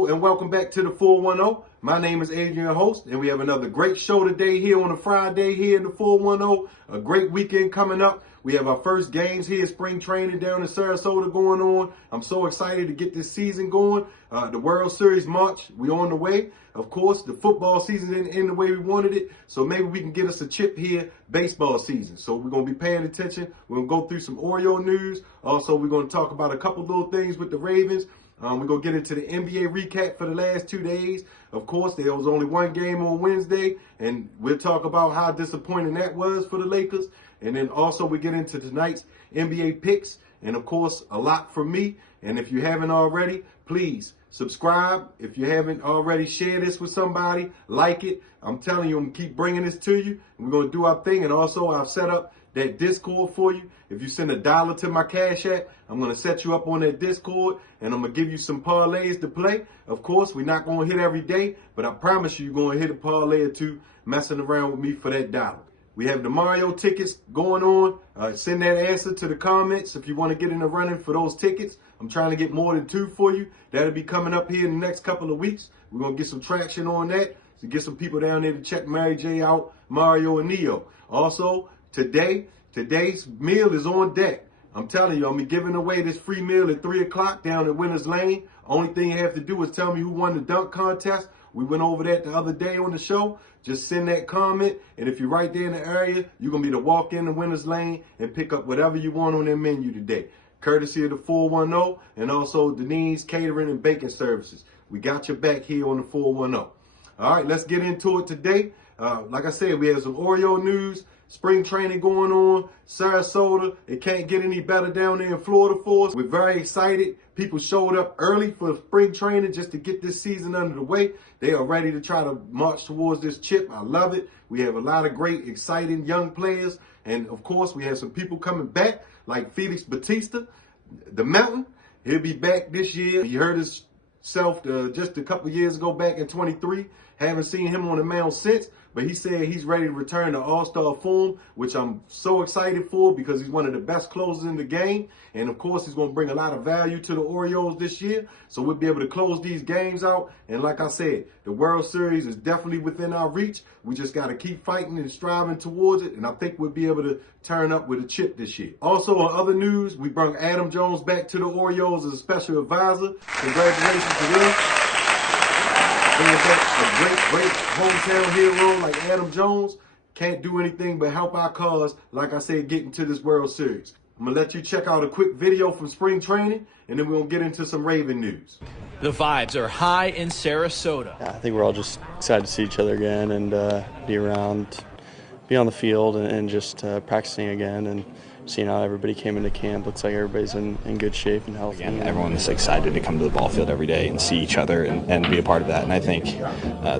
Hello and welcome back to the 410. My name is Adrian, host, and we have another great show today here on a Friday here in the 410. A great weekend coming up. We have our first games here, spring training down in Sarasota going on. I'm so excited to get this season going. The World Series March, we on the way. Of course, the football season didn't end the way we wanted it, so maybe we can get us a chip here, baseball season. So we're going to be paying attention. We're going to go through some Oreo news. Also, we're going to talk about a couple little things with the Ravens. We're going to get into the NBA recap for the last 2 days. Of course, there was only one game on Wednesday, and we'll talk about how disappointing that was for the Lakers. And then also we get into tonight's NBA picks, and of course, a lot from me. And if you haven't already, please subscribe. If you haven't already, share this with somebody, like it. I'm telling you, I'm going to keep bringing this to you. And we're going to do our thing. And also, I've set up that Discord for you. If you send $1 to my Cash App, I'm going to set you up on that Discord, and I'm going to give you some parlays to play. Of course, we're not going to hit every day, but I promise you, you're going to hit a parlay or two messing around with me for that $1. We have the Mario tickets going on. Send that answer to the comments if you want to get in the running for those tickets. I'm trying to get more than 2 for you. That'll be coming up here in the next couple of weeks. We're going to get some traction on that to get some people down there to check Mary J out, Mario and Neo. Also, today's meal is on deck. I'm telling you, I'm going to be giving away this free meal at 3 o'clock down at Winners Lane. Only thing you have to do is tell me who won the dunk contest. We went over that the other day on the show. Just send that comment, and if you're right there in the area, you're going to be able to walk in the Winners Lane and pick up whatever you want on their menu today. Courtesy of the 410 and also Denise's Catering and Baking Services. We got your back here on the 410. All right, let's get into it today. Like I said, we have some Oreo news. Spring training going on, Sarasota. It can't get any better down there in Florida for us. We're very excited. People showed up early for spring training just to get this season under the way. They are ready to try to march towards this chip. I love it. We have a lot of great, exciting young players. And of course, we have some people coming back like Felix Batista, the Mountain. He'll be back this year. He hurt himself just a couple years ago back in 23. Haven't seen him on the mound since. But he said he's ready to return to all-star form, which I'm so excited for because he's one of the best closers in the game. And, of course, he's going to bring a lot of value to the Orioles this year. So we'll be able to close these games out. And like I said, the World Series is definitely within our reach. We just got to keep fighting and striving towards it. And I think we'll be able to turn up with a chip this year. Also, on other news, we brought Adam Jones back to the Orioles as a special advisor. Congratulations to them. A great hometown hero like Adam Jones can't do anything but help our cause, like I said, getting to this World Series. I'm going to let you check out a quick video from spring training, and then we're going to get into some Raven news. The vibes are high in Sarasota. I think we're all just excited to see each other again and be around, be on the field and just practicing again and seeing how everybody came into camp. Looks like everybody's in good shape and healthy. Again, everyone's excited to come to the ball field every day and see each other and be a part of that. And I think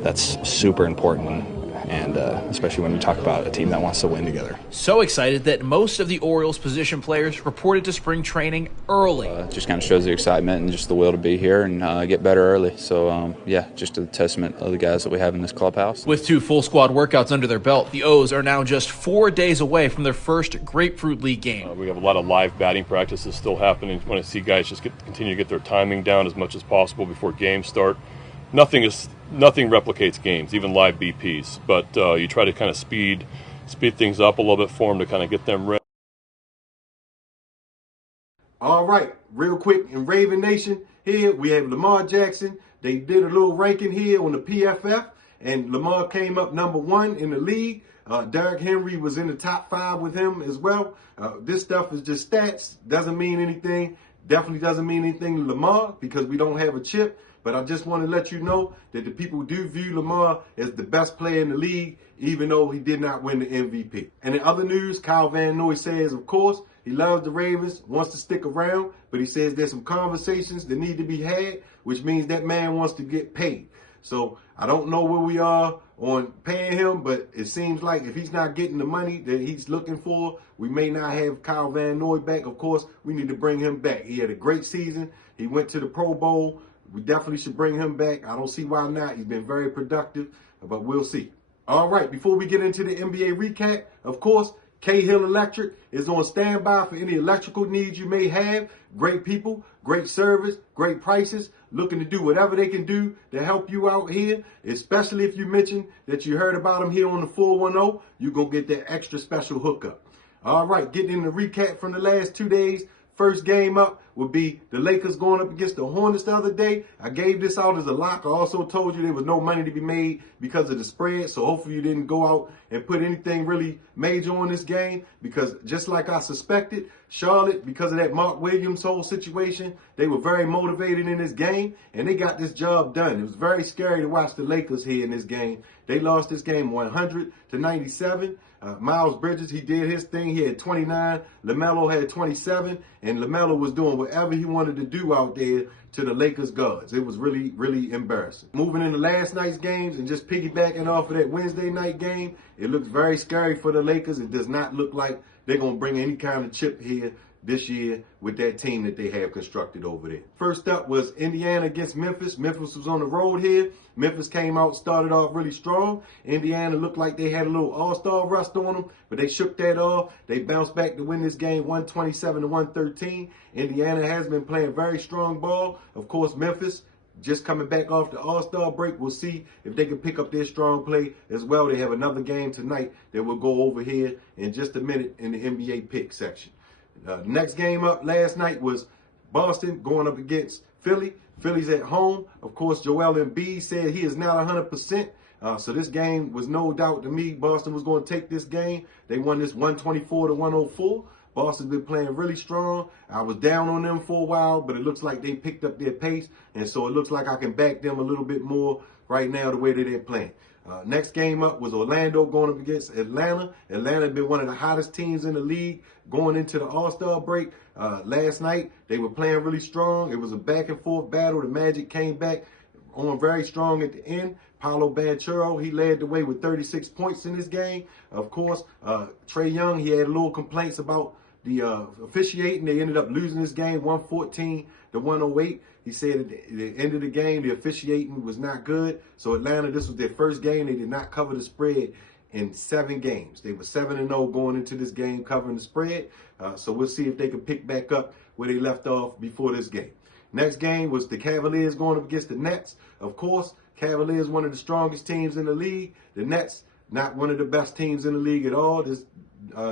that's super important. And especially when you talk about a team that wants to win together. So excited that most of the Orioles position players reported to spring training early. Just kind of shows the excitement and just the will to be here and get better early. So, yeah, just a testament of the guys that we have in this clubhouse. With 2 full squad workouts under their belt, the O's are now just 4 days away from their first Grapefruit League game. We have a lot of live batting practices still happening. Want to see guys just continue to get their timing down as much as possible before games start. Nothing replicates games, even live BPs. But you try to kind of speed things up a little bit for them to kind of get them ready. All right, real quick in Raven Nation here, we have Lamar Jackson. They did a little ranking here on the PFF, and Lamar came up #1 in the league. Derrick Henry was in the top 5 with him as well. This stuff is just stats, doesn't mean anything. Definitely doesn't mean anything to Lamar because we don't have a chip. But I just want to let you know that the people do view Lamar as the best player in the league, even though he did not win the MVP. And in other news, Kyle Van Noy says, of course, he loves the Ravens, wants to stick around, but he says there's some conversations that need to be had, which means that man wants to get paid. So I don't know where we are on paying him, but it seems like if he's not getting the money that he's looking for, we may not have Kyle Van Noy back. Of course, we need to bring him back. He had a great season. He went to the Pro Bowl. We definitely should bring him back. I don't see why not. He's been very productive, but we'll see. All right, before we get into the NBA recap, of course, Cahill Electric is on standby for any electrical needs you may have. Great people, great service, great prices, looking to do whatever they can do to help you out here, especially if you mention that you heard about them here on the 410, you're going to get that extra special hookup. All right, getting in the recap from the last 2 days. First game up would be the Lakers going up against the Hornets the other day. I gave this out as a lock. I also told you there was no money to be made because of the spread. So hopefully you didn't go out and put anything really major on this game, because just like I suspected, Charlotte, because of that Mark Williams whole situation, they were very motivated in this game and they got this job done. It was very scary to watch the Lakers here in this game. They lost this game 100-97. Miles Bridges, he did his thing. He had 29. LaMelo had 27. And LaMelo was doing whatever he wanted to do out there to the Lakers guards. It was really, really embarrassing. Moving into last night's games and just piggybacking off of that Wednesday night game, it looks very scary for the Lakers. It does not look like they're going to bring any kind of chip here this year with that team that they have constructed over there. First up was Indiana against Memphis. Memphis was on the road here. Memphis came out, started off really strong. Indiana looked like they had a little all-star rust on them, but they shook that off. They bounced back to win this game 127-113. Indiana has been playing very strong ball. Of course, Memphis just coming back off the All-Star break. We'll see if they can pick up their strong play as well. They have another game tonight that we'll go over here in just a minute in the NBA pick section. Next game up last night was Boston going up against Philly. Philly's at home. Of course, Joel Embiid said he is not 100%. So this game was no doubt to me Boston was going to take this game. They won this 124-104. Boston's been playing really strong. I was down on them for a while, but it looks like they picked up their pace. And so it looks like I can back them a little bit more right now the way that they're playing. Next game up was Orlando going up against Atlanta. Atlanta had been one of the hottest teams in the league going into the All-Star break. Last night, they were playing really strong. It was a back-and-forth battle. The Magic came back on very strong at the end. Paolo Banchero, he led the way with 36 points in this game. Of course, Trae Young, he had a little complaints about the officiating. They ended up losing this game 114-108. He said at the end of the game, the officiating was not good. So Atlanta, this was their first game. They did not cover the spread in 7 games. They were 7-0 going into this game, covering the spread. So we'll see if they can pick back up where they left off before this game. Next game was the Cavaliers going up against the Nets. Of course, Cavaliers, one of the strongest teams in the league. The Nets, not one of the best teams in the league at all. This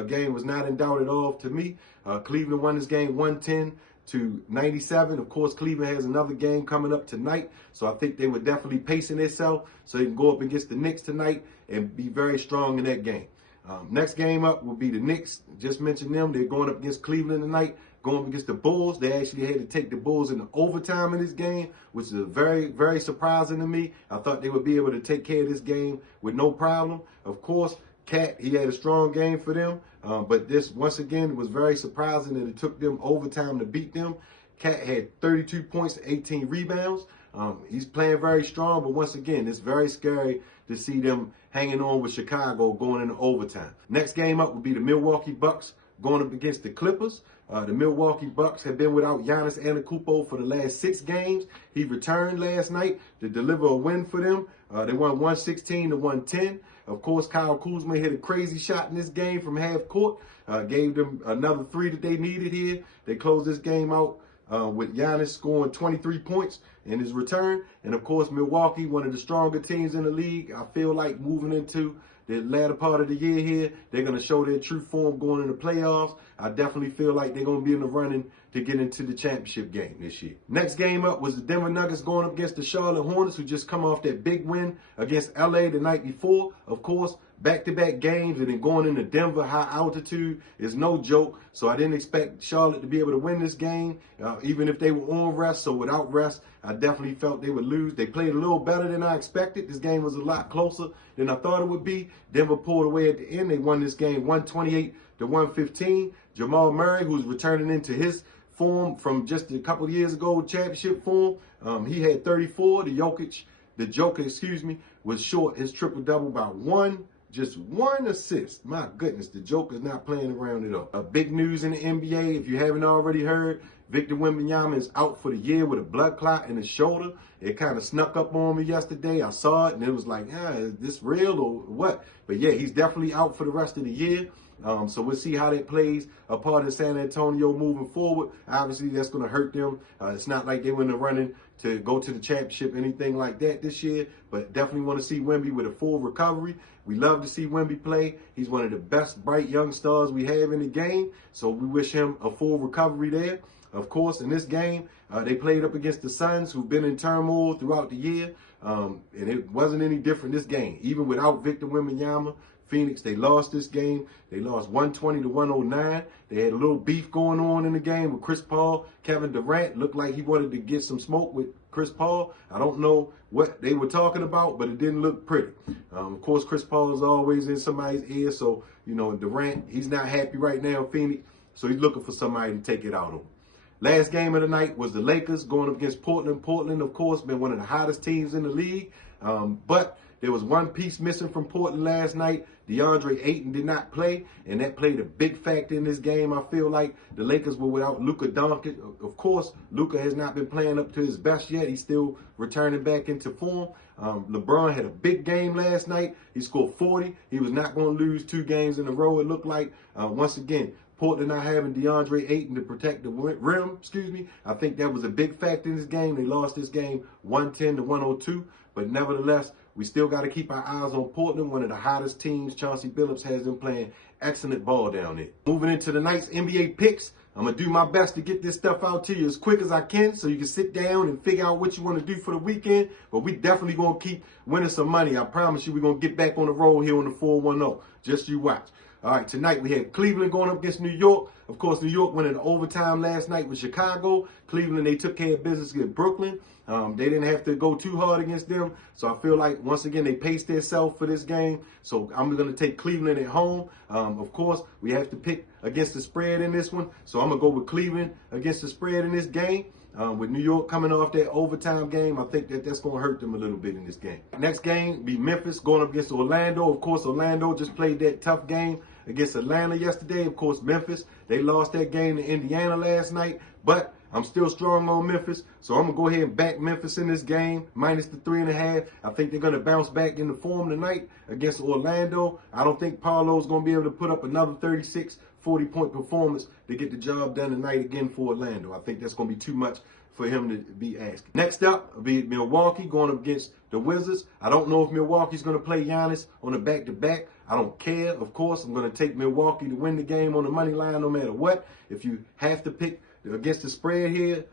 game was not in doubt at all to me. Cleveland won this game 110-97. Of course, Cleveland has another game coming up tonight, so I think they were definitely pacing themselves so they can go up against the Knicks tonight and be very strong in that game. Next game up will be the Knicks. Just mentioned them. They're going up against Cleveland tonight, going up against the Bulls. They actually had to take the Bulls into overtime in this game, which is very, very surprising to me. I thought they would be able to take care of this game with no problem. Of course, Cat, he had a strong game for them, but this, once again, was very surprising that it took them overtime to beat them. Cat had 32 points, 18 rebounds. He's playing very strong, but once again, it's very scary to see them hanging on with Chicago going into overtime. Next game up will be the Milwaukee Bucks going up against the Clippers. The Milwaukee Bucks have been without Giannis Antetokounmpo for the last 6 games. He returned last night to deliver a win for them. They won 116-110. Of course, Kyle Kuzma hit a crazy shot in this game from half court. Gave them another 3 that they needed here. They closed this game out with Giannis scoring 23 points in his return. And of course, Milwaukee, one of the stronger teams in the league. I feel like moving into the latter part of the year here, they're going to show their true form going into the playoffs. I definitely feel like they're going to be in the running to get into the championship game this year. Next game up was the Denver Nuggets going up against the Charlotte Hornets, who just come off that big win against LA the night before. Of course, back-to-back games and then going into Denver, high altitude is no joke. So I didn't expect Charlotte to be able to win this game, even if they were on rest. So without rest, I definitely felt they would lose. They played a little better than I expected. This game was a lot closer than I thought it would be. Denver pulled away at the end. They won this game 128-115. Jamal Murray, who's returning into his form from just a couple of years ago, championship form, he had 34. The Joker, was short his triple-double by just one assist. My goodness, the Joker's not playing around at all. Big news in the NBA, if you haven't already heard, Victor Wembanyama is out for the year with a blood clot in his shoulder. It kind of snuck up on me yesterday. I saw it and it was like, is this real or what? But yeah, he's definitely out for the rest of the year. So we'll see how that plays a part in San Antonio moving forward. Obviously, that's going to hurt them. It's not like they were in the running to go to the championship, anything like that this year, but definitely want to see Wemby with a full recovery. We love to see Wemby play. He's one of the best bright young stars we have in the game, so we wish him a full recovery there. Of course, in this game, they played up against the Suns, who've been in turmoil throughout the year, and it wasn't any different this game. Even without Victor Wembanyama, Phoenix, they lost this game. They lost 120 to 109. They had a little beef going on in the game with Chris Paul. Kevin Durant looked like he wanted to get some smoke with Chris Paul. I don't know what they were talking about, but it didn't look pretty. Of course, Chris Paul is always in somebody's ear, so, you know, Durant, he's not happy right now in Phoenix, so he's looking for somebody to take it out on. Last game of the night was the Lakers going up against Portland. Portland, of course, been one of the hottest teams in the league, but there was one piece missing from Portland last night. DeAndre Ayton did not play, and that played a big factor in this game. I feel like the Lakers were without Luka Doncic. Of course, Luka has not been playing up to his best yet. He's still returning back into form. LeBron had a big game last night. He scored 40. He was not going to lose 2 games in a row, it looked like. Once again, Portland not having DeAndre Ayton to protect the rim, I think that was a big factor in this game. They lost this game 110 to 102, but nevertheless, we still got to keep our eyes on Portland, one of the hottest teams. Chauncey Billups has them playing excellent ball down there. Moving into the night's NBA picks, I'm going to do my best to get this stuff out to you as quick as I can so you can sit down and figure out what you want to do for the weekend. But we definitely going to keep winning some money. I promise you we're going to get back on the road here on the 410. Just you watch. All right, tonight we had Cleveland going up against New York. Of course, New York went into overtime last night with Chicago. Cleveland, they took care of business against Brooklyn. They didn't have to go too hard against them. So I feel like, once again, they paced themselves for this game. So I'm going to take Cleveland at home. Of course, we have to pick against the spread in this one. So I'm going to go with Cleveland against the spread in this game. With New York coming off that overtime game, I think that's going to hurt them a little bit in this game. Next game be Memphis going up against Orlando. Of course, Orlando just played that tough game against Atlanta yesterday. Of course, Memphis, they lost that game to Indiana last night, but I'm still strong on Memphis, so I'm going to go ahead and back Memphis in this game, minus the 3.5. I think they're going to bounce back into form tonight against Orlando. I don't think Paolo's going to be able to put up another 36, 40-point performance to get the job done tonight again for Orlando. I think that's going to be too much for him to be asking. Next up will be Milwaukee going up against the Wizards. I don't know if Milwaukee's going to play Giannis on a back-to-back. I don't care. Of course, I'm going to take Milwaukee to win the game on the money line no matter what. If you have to pick against the spread here,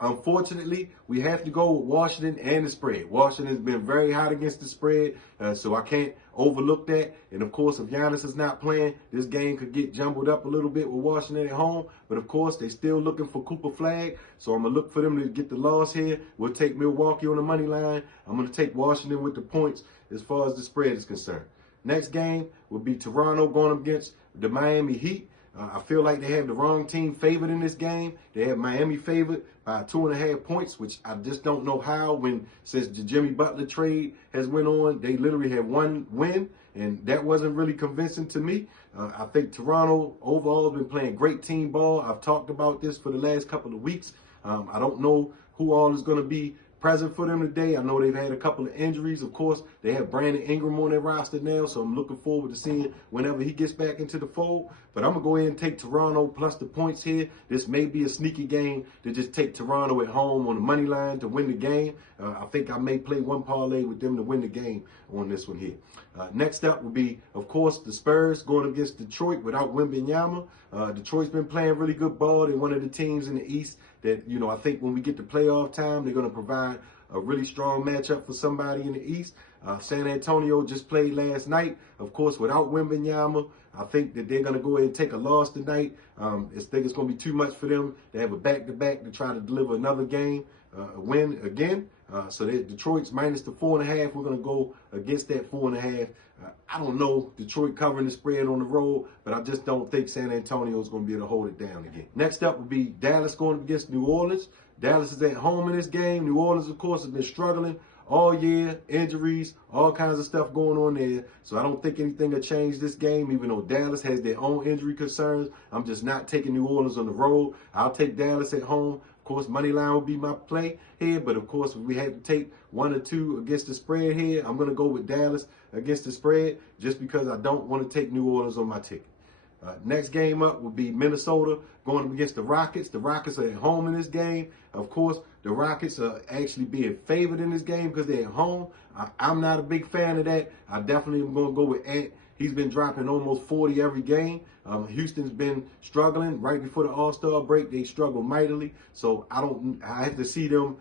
unfortunately, we have to go with Washington and the spread. Washington's been very hot against the spread, so I can't overlook that. And, of course, if Giannis is not playing, this game could get jumbled up a little bit with Washington at home. But, of course, they're still looking for Cooper Flag, so I'm going to look for them to get the loss here. We'll take Milwaukee on the money line. I'm going to take Washington with the points as far as the spread is concerned. Next game will be Toronto going up against the Miami Heat. I feel like they have the wrong team favored in this game. They have Miami favored by 2.5 points, which I just don't know how. Since the Jimmy Butler trade has went on, they literally have 1 win, and that wasn't really convincing to me. I think Toronto overall has been playing great team ball. I've talked about this for the last couple of weeks. I don't know who all is going to be present for them today. I know they've had a couple of injuries. Of course, they have Brandon Ingram on their roster now, so I'm looking forward to seeing whenever he gets back into the fold. But I'm going to go ahead and take Toronto plus the points here. This may be a sneaky game to just take Toronto at home on the money line to win the game. I think I may play one parlay with them to win the game on this one here. Next up will be, of course, the Spurs going against Detroit without Wembanyama. Detroit's been playing really good ball. They're one of the teams in the East that, you know, I think when we get to playoff time, they're going to provide a really strong matchup for somebody in the East. San Antonio just played last night, of course, without Wembanyama. I think that they're going to go ahead and take a loss tonight. I think it's going to be too much for them to have a back-to-back to try to deliver another game, win again. So Detroit's minus the 4.5. We're going to go against that 4.5. I don't know Detroit covering the spread on the road, but I just don't think San Antonio is going to be able to hold it down again. Next up will be Dallas going up against New Orleans. Dallas is at home in this game. New Orleans, of course, has been struggling all year, injuries, all kinds of stuff going on there. So I don't think anything will change this game, even though Dallas has their own injury concerns. I'm just not taking New Orleans on the road. I'll take Dallas at home. Of course, money line will be my play here, but of course, if we had to take 1 or 2 against the spread here, I'm going to go with Dallas against the spread just because I don't want to take New Orleans on my ticket. Next game up will be Minnesota going up against the Rockets. The Rockets are at home in this game. Of course, the Rockets are actually being favored in this game because they're at home. I'm not a big fan of that. I definitely am going to go with Ant. He's been dropping almost 40 every game. Houston's been struggling. Right before the All-Star break, they struggled mightily. So I have to see them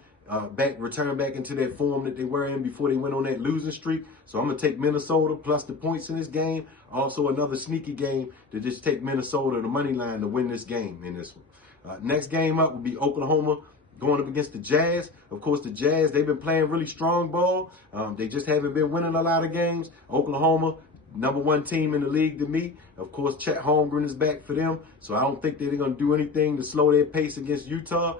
return back into that form that they were in before they went on that losing streak. So I'm going to take Minnesota plus the points in this game. Also another sneaky game to just take Minnesota, the money line, to win this game in this one. Next game up will be Oklahoma going up against the Jazz. Of course, the Jazz, they've been playing really strong ball. They just haven't been winning a lot of games. Oklahoma, #1 team in the league to me. Of course, Chet Holmgren is back for them, so I don't think they're going to do anything to slow their pace against Utah.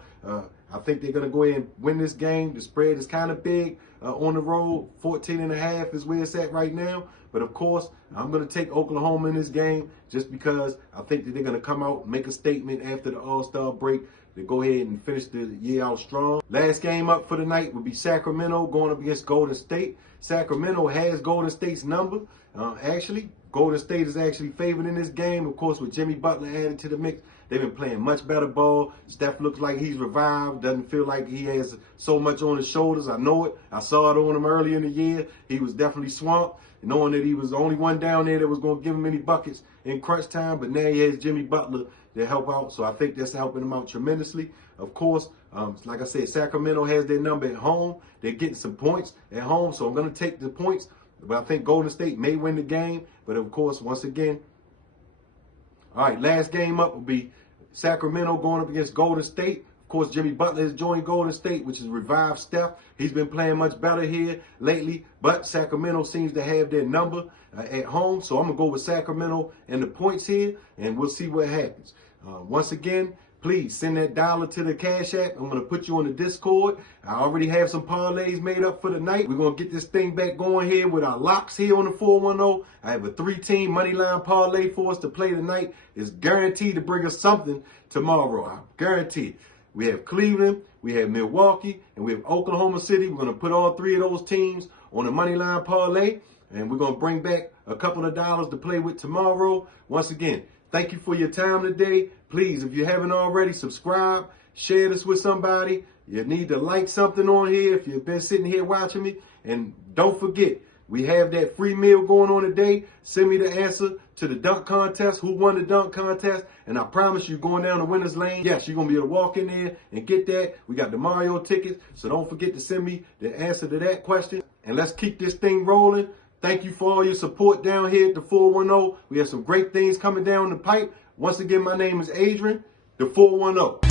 I think they're going to go ahead and win this game. The spread is kind of big on the road. 14.5 is where it's at right now. But of course, I'm going to take Oklahoma in this game just because I think that they're going to come out and make a statement after the All-Star break to go ahead and finish the year out strong. Last game up for the night will be Sacramento going up against Golden State. Sacramento has Golden State's number. Actually, Golden State is actually favored in this game. Of course, with Jimmy Butler added to the mix, they've been playing much better ball. Steph looks like he's revived. Doesn't feel like he has so much on his shoulders. I know it. I saw it on him early in the year. He was definitely swamped, knowing that he was the only one down there that was going to give him any buckets in crunch time. But now he has Jimmy Butler to help out. So I think that's helping him out tremendously. Of course, like I said, Sacramento has their number at home. They're getting some points at home. So I'm going to take the points. But I think Golden State may win the game. But of course, once again, all right, last game up will be Sacramento going up against Golden State. Of course, Jimmy Butler has joined Golden State, which has revived Steph. He's been playing much better here lately, but Sacramento seems to have their number at home. So I'm going to go with Sacramento and the points here, and we'll see what happens. Once again, please send that dollar to the Cash App. I'm going to put you on the Discord. I already have some parlays made up for the night. We're going to get this thing back going here with our locks here on the 410. I have a 3-team money line parlay for us to play tonight. It's guaranteed to bring us something tomorrow. I guarantee it. We have Cleveland, we have Milwaukee, and we have Oklahoma City. We're going to put all 3 of those teams on the money line parlay, and we're going to bring back a couple of dollars to play with tomorrow. Once again, thank you for your time today. Please, if you haven't already, subscribe, share this with somebody. You need to like something on here if you've been sitting here watching me. And don't forget, we have that free meal going on today. Send me the answer to the dunk contest, who won the dunk contest. And I promise you, going down the winner's lane, yes, you're going to be able to walk in there and get that. We got the Mario tickets, so don't forget to send me the answer to that question. And let's keep this thing rolling. Thank you for all your support down here at the 410. We have some great things coming down the pipe. Once again, my name is Adrian, the 410.